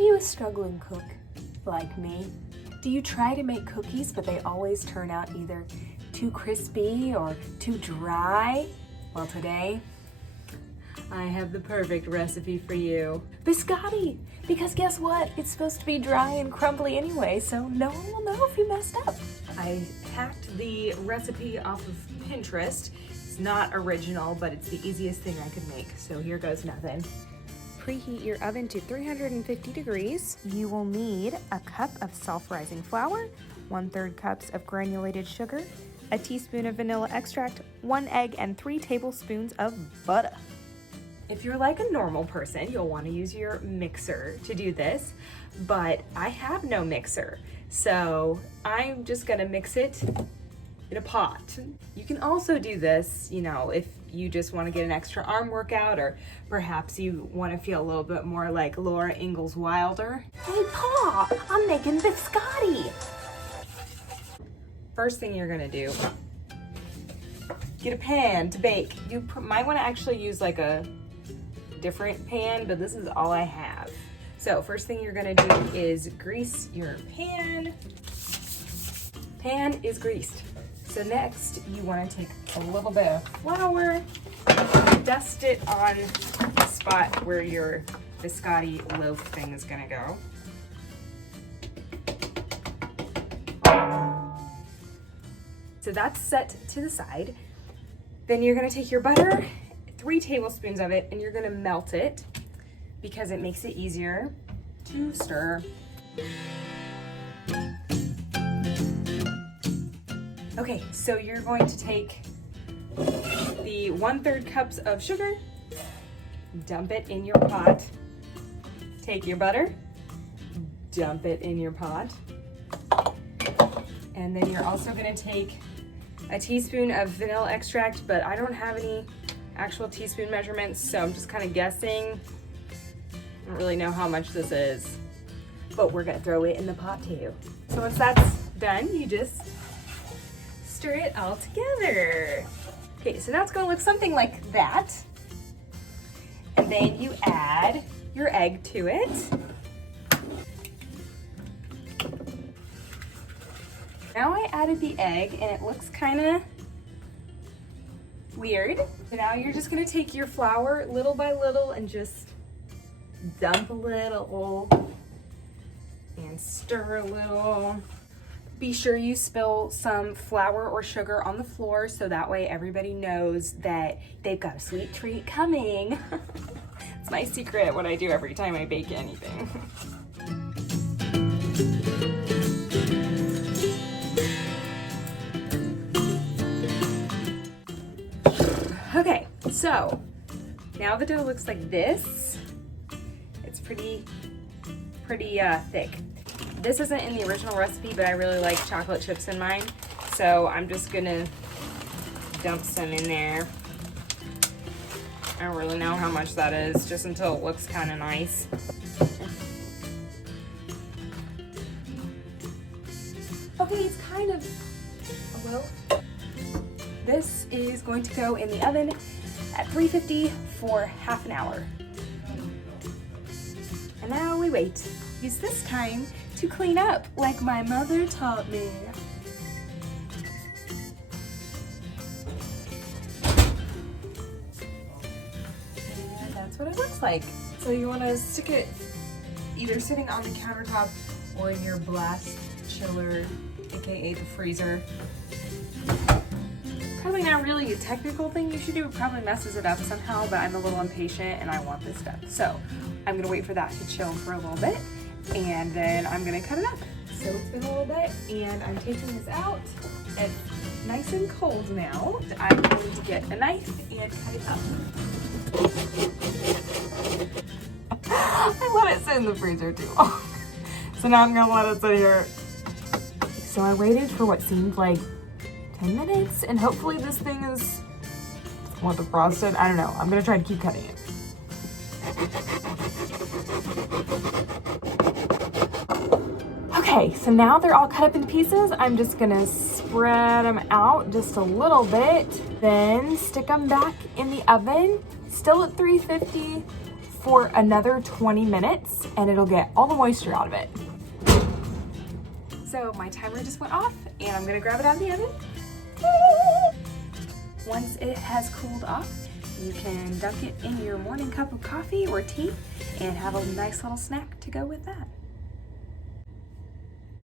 you a struggling cook like me? Do you try to make cookies, but they always turn out either too crispy or too dry? Well, today, I have the perfect recipe for you. Biscotti! Because guess what? It's supposed to be dry and crumbly anyway, so no one will know if you messed up. I hacked the recipe off of Pinterest. It's not original, but it's the easiest thing I could make, so here goes nothing. Preheat your oven to 350 degrees. You will need a cup of self-rising flour, 1/3 cups of granulated sugar, a teaspoon of vanilla extract, 1 egg, and 3 tablespoons of butter. If you're like a normal person, you'll want to use your mixer to do this, but I have no mixer, so I'm just gonna mix it in a pot. You can also do this, you know, if you just want to get an extra arm workout, or perhaps you want to feel a little bit more like Laura Ingalls Wilder. Hey Pa, I'm making biscotti. First thing you're gonna do, get a pan to bake. You might want to actually use like a different pan, but this is all I have. So first thing you're gonna do is grease your pan. Pan is greased. So next you want to take a little bit of flour, dust it on the spot where your biscotti loaf thing is gonna go. So that's set to the side. Then you're gonna take your butter, 3 tablespoons of it, and you're gonna melt it because it makes it easier to stir. Okay, so you're going to take the 1/3 cups of sugar, dump it in your pot. Take your butter, dump it in your pot. And then you're also gonna take a teaspoon of vanilla extract, but I don't have any actual teaspoon measurements, so I'm just kind of guessing. I don't really know how much this is, but we're gonna throw it in the pot too. So once that's done, you just stir it all together. Okay, so now it's gonna look something like that. And then you add your egg to it. Now I added the egg and it looks kind of weird. So now you're just gonna take your flour little by little and just dump a little and stir a little. Be sure you spill some flour or sugar on the floor so that way everybody knows that they've got a sweet treat coming. It's my secret, what I do every time I bake anything. Okay, so now the dough looks like this. It's pretty thick. This isn't in the original recipe, but I really like chocolate chips in mine, so I'm just gonna dump some in there. I don't really know how much that is, just until it looks kind of nice. Okay, it's kind of a loaf. This is going to go in the oven at 350 for half an hour. And now we wait. Use this time to clean up like my mother taught me. And that's what it looks like. So you want to stick it either sitting on the countertop or in your blast chiller, aka the freezer. Probably not really a technical thing you should do. It probably messes it up somehow, but I'm a little impatient and I want this done. So I'm gonna wait for that to chill for a little bit, and then I'm gonna cut it up. So it's been a little bit, and I'm taking this out. It's nice and cold now. I'm going to get a knife and cut it up. I let it sit in the freezer too long. So now I'm gonna let it sit here. So I waited for what seemed like 10 minutes, and hopefully this thing is what defrosted. I don't know. I'm gonna try to keep cutting it. Okay, so now they're all cut up in pieces. I'm just gonna spread them out just a little bit, then stick them back in the oven, still at 350 for another 20 minutes and it'll get all the moisture out of it. So my timer just went off and I'm gonna grab it out of the oven. Once it has cooled off, you can dunk it in your morning cup of coffee or tea and have a nice little snack to go with that.